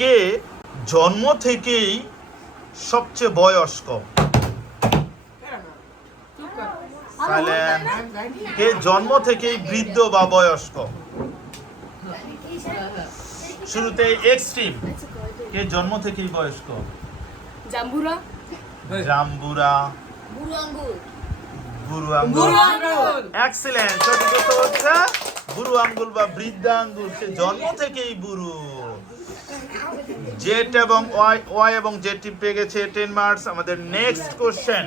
কে জন্ম থেকেই সবচেয়ে বয়স্ক? কে জন্ম থেকেই বৃদ্ধ বা বয়স্ক? শুরুতে এক্সট্রিম। কে জন্ম থেকেই বয়স্ক? জাম্বুরা। জাম্বুরা। বুড়ো আঙ্গুল। এক্সিলেন্ট সঠিক হচ্ছে বুড়ো আঙ্গুল বা বৃদ্ধা আঙ্গুল। সে জন্ম থেকেই বুড়ো? জেট এবং ওয়াই ওয়াই এবং জেট পেয়ে গেছে টেন মার্কস আমাদের নেক্সট কোশ্চেন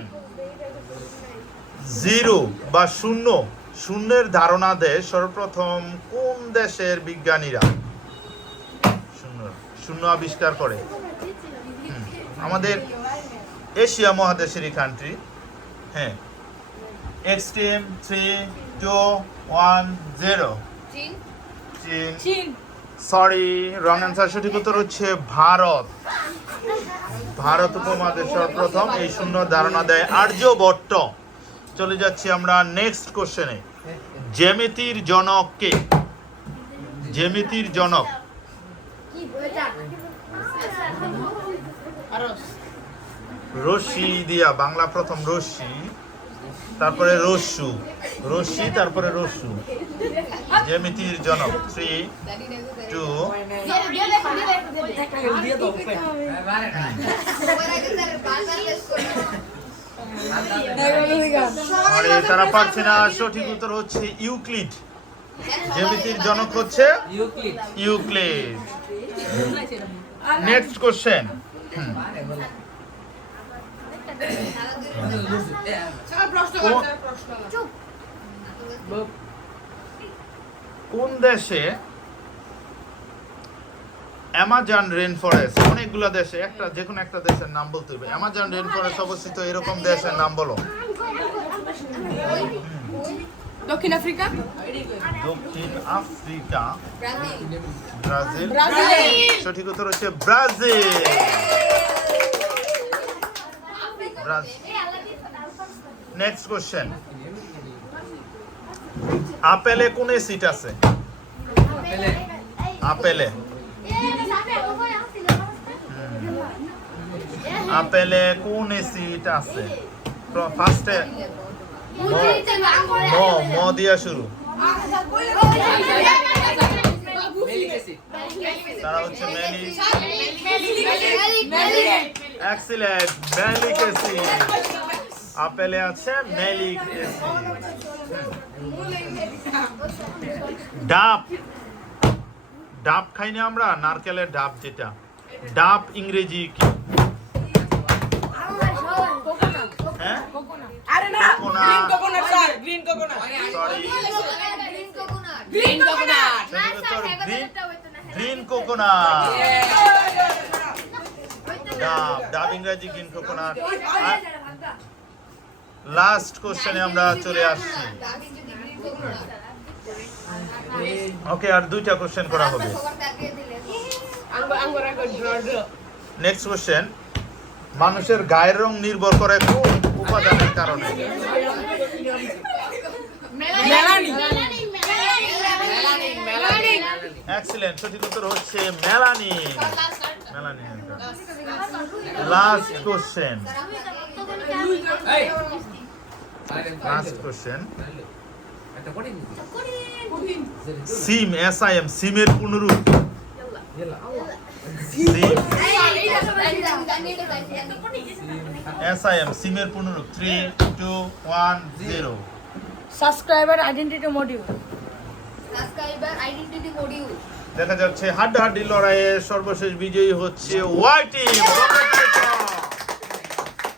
জিরো বা শূন্য। শূন্যের ধারণা দেয় সর্বপ্রথম কোন দেশের বিজ্ঞানীরা? শূন্য শূন্য আবিষ্কার করে। আমাদের এশিয়া মহাদেশেরই কান্ট্রি হ্যাঁ। X extreme three two one zero চীন। চীন। চীন। সরি রং অ্যান্সার সঠিক উত্তর হচ্ছে ভারত। ভারত উপমহাদেশ সর্বপ্রথম, এই শূন্য ধারণা দেয় আর্য আর্যভট্ট চলে যাচ্ছি আমরা নেক্সট কোশ্চেনে জ্যামিতির জনক কে? জ্যামিতির জনক। রশ্মি দিয়া, বাংলা প্রথম রশ্মি। তারপরে রস্যু রশ্মি তারপরে রস্যু। জ্যামিতির জনক থ্রি টু ওর আগে তার পারছে না সঠিক উত্তর হচ্ছে ইউক্লিড। জ্যামিতির জনক হচ্ছে ইউক্লিড। ইউক্লিড। নেক্সট কোশ্চেন কোন দেশে অ্যামাজন রেন ফরেস্ট অনেকগুলো দেশে একটা যে কোনো একটা দেশের নাম বলতে হবে। অ্যামাজন রেন ফরেস্ট অবস্থিত এরকম দেশের নাম বলো। দক্ষিণ আফ্রিকা? দক্ষিণ আফ্রিকা ব্রাজিল। সঠিক উত্তর হচ্ছে ব্রাজিল। নেক্সট কোশ্চেন আপেলে কোন সিট আছে? আপেলে। আপেলে। কোন সিট আছে? ফার্স্টে ম ম দিয়া শুরু। তারা হচ্ছে মেলি এক্সিলেন্ট মেলিক অ্যাসিড আপেলে আছে মেলিক ডাব। ডাব খাই না আমরা নারকেলের ডাব যেটা। ডাব ইংরেজি কি? হ্যাঁ? আরে না গ্রিন কোকোনাট ডাব ডাব ইংরেজি গ্রিন কোকোনাট লাস্ট কোশ্চেনে আমরা চলে আসছি। ওকে আর দুইটা কোশ্চেন করা হবে। নেক্সট কোশ্চেন মানুষের গায়ের রং নির্ভর করে কোন উপাদানের কারণে? এক্সিলেন্ট সঠিক উত্তর হচ্ছে melanin melanin last question last question SIM S I M সিমের সিম এস আই এম সিমের পূর্ণরূপ three two one zero subscriber identity module subscriber identity module দেখা যাচ্ছে হাড্ডাহাড্ডি লড়াইয়ে সর্বশেষ বিজয়ী হচ্ছে ওয়াই টিম